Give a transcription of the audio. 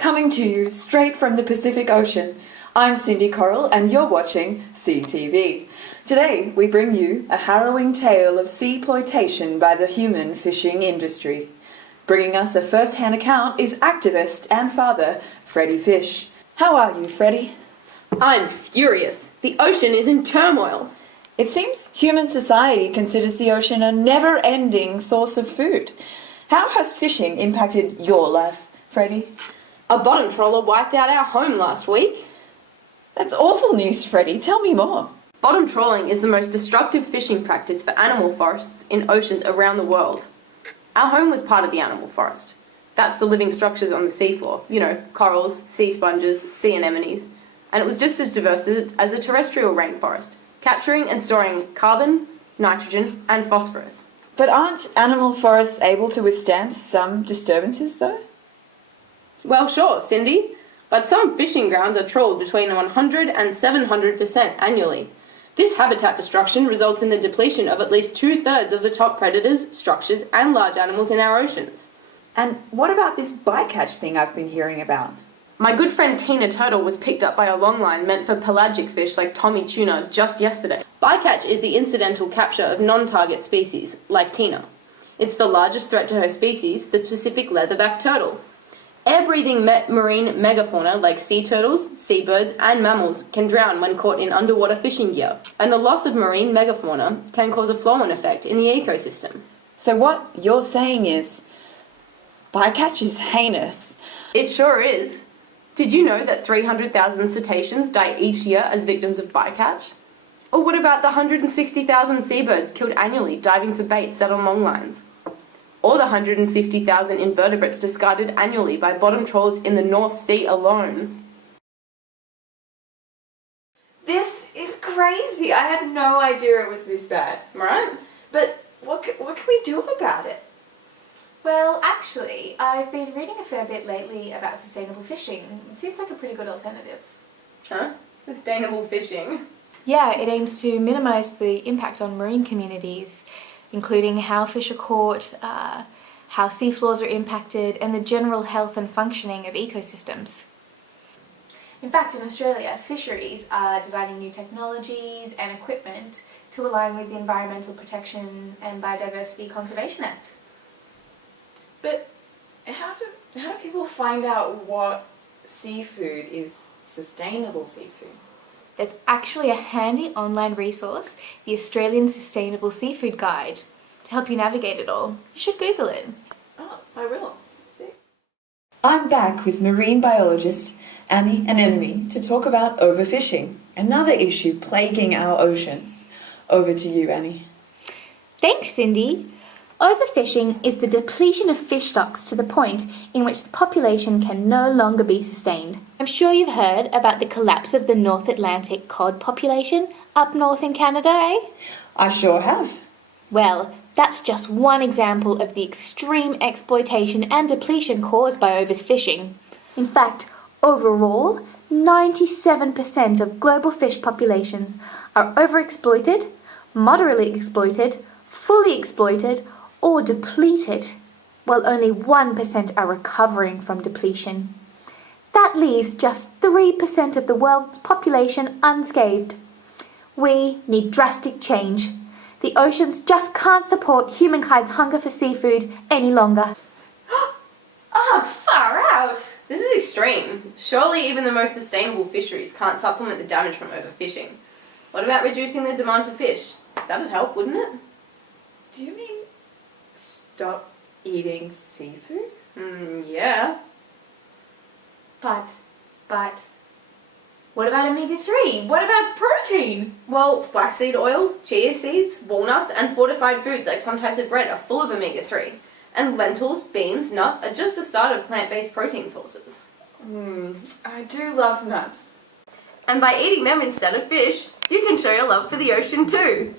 coming to you straight from the Pacific Ocean. I'm Cindy Coral and you're watching CTV. Today we bring you a harrowing tale of seaploitation by the human fishing industry. Bringing us a first-hand account is activist and father, Freddie Fish. How are you, Freddie? I'm furious. The ocean is in turmoil. It seems human society considers the ocean a never-ending source of food. How has fishing impacted your life, Freddie? A bottom trawler wiped out our home last week. That's awful news, Freddie. Tell me more. Bottom trawling is the most destructive fishing practice for animal forests in oceans around the world. Our home was part of the animal forest. That's the living structures on the seafloor. You know, corals, sea sponges, sea anemones. And it was just as diverse as a terrestrial rainforest, capturing and storing carbon, nitrogen, and phosphorus. But aren't animal forests able to withstand some disturbances, though? Well, sure, Cindy. But some fishing grounds are trawled between 100 and 700% annually. This habitat destruction results in the depletion of at least 2/3 of the top predators, structures, and large animals in our oceans. And what about this bycatch thing I've been hearing about? My good friend Tina Turtle was picked up by a longline meant for pelagic fish like Tommy Tuna just yesterday. Bycatch is the incidental capture of non-target species, like Tina. It's the largest threat to her species, the Pacific leatherback turtle. Air-breathing marine megafauna like sea turtles, seabirds, and mammals can drown when caught in underwater fishing gear, and the loss of marine megafauna can cause a flow-on effect in the ecosystem. So what you're saying is, bycatch is heinous. It sure is. Did you know that 300,000 cetaceans die each year as victims of bycatch? Or what about the 160,000 seabirds killed annually diving for bait set on longlines? Or the 150,000 invertebrates discarded annually by bottom trawlers in the North Sea alone? This is crazy. I had no idea it was this bad. Right? But what can we do about it? Well, actually, I've been reading a fair bit lately about sustainable fishing. It seems like a pretty good alternative. Huh? Sustainable fishing? Yeah, it aims to minimise the impact on marine communities, including how fish are caught, how seafloors are impacted, and the general health and functioning of ecosystems. In fact, in Australia, fisheries are designing new technologies and equipment to align with the Environmental Protection and Biodiversity Conservation Act. But how do people find out what seafood is sustainable seafood? There's actually a handy online resource, the Australian Sustainable Seafood Guide, to help you navigate it all. You should Google it. Oh, I will. See. I'm back with marine biologist Annie Anemone to talk about overfishing, another issue plaguing our oceans. Over to you, Annie. Thanks, Cindy. Overfishing is the depletion of fish stocks to the point in which the population can no longer be sustained. I'm sure you've heard about the collapse of the North Atlantic cod population up north in Canada, eh? I sure have. Well, that's just one example of the extreme exploitation and depletion caused by overfishing. In fact, overall, 97% of global fish populations are overexploited, moderately exploited, fully exploited, or depleted, while only 1% are recovering from depletion. That leaves just 3% of the world's population unscathed. We need drastic change. The oceans just can't support humankind's hunger for seafood any longer. Oh, far out! This is extreme. Surely even the most sustainable fisheries can't supplement the damage from overfishing. What about reducing the demand for fish? That'd help, wouldn't it? Do you mean stop eating seafood? Yeah. But, what about omega-3? What about protein? Well, flaxseed oil, chia seeds, walnuts, and fortified foods like some types of bread are full of omega-3. And lentils, beans, nuts are just the start of plant-based protein sources. I do love nuts. And by eating them instead of fish, you can show your love for the ocean too.